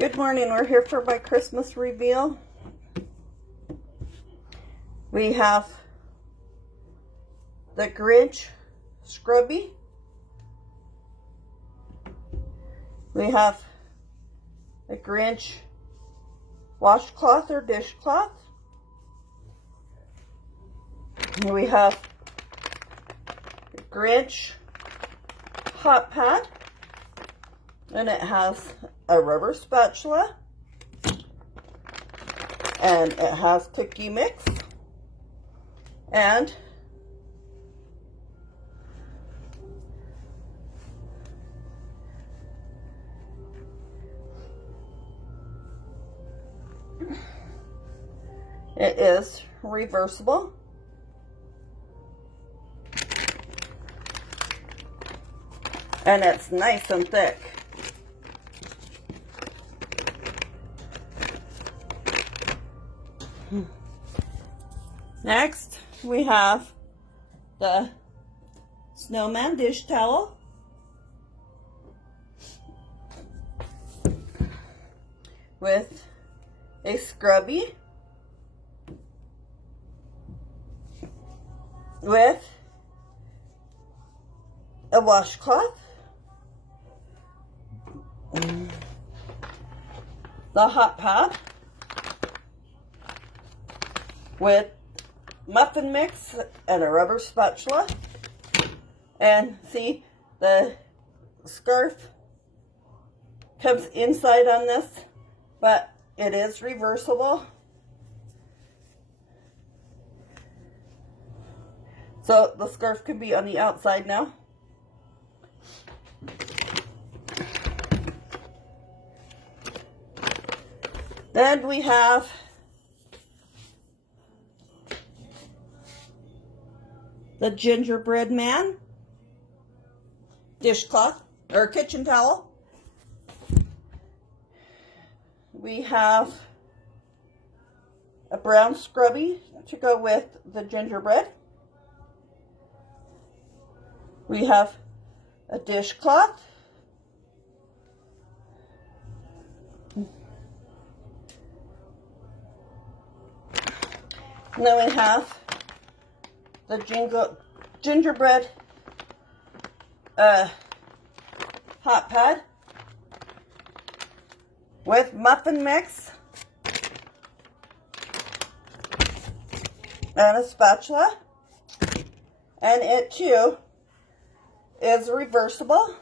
Good morning, we're here for my Christmas reveal. We have the Grinch scrubby. We have the Grinch washcloth or dishcloth. And we have the Grinch hot pad. And it has a rubber spatula. And it has cookie mix. And it is reversible. And it's nice and thick. Next, we have the snowman dish towel with a scrubby with a washcloth, the hot pad with muffin mix and a rubber spatula. And see, the scarf comes inside on this, but it is reversible. So the scarf can be on the outside now. Then we have the gingerbread man dishcloth or kitchen towel. We have a brown scrubby to go with the gingerbread. We have a dishcloth. And then we have the gingerbread hot pad with muffin mix and a spatula, and it too is reversible.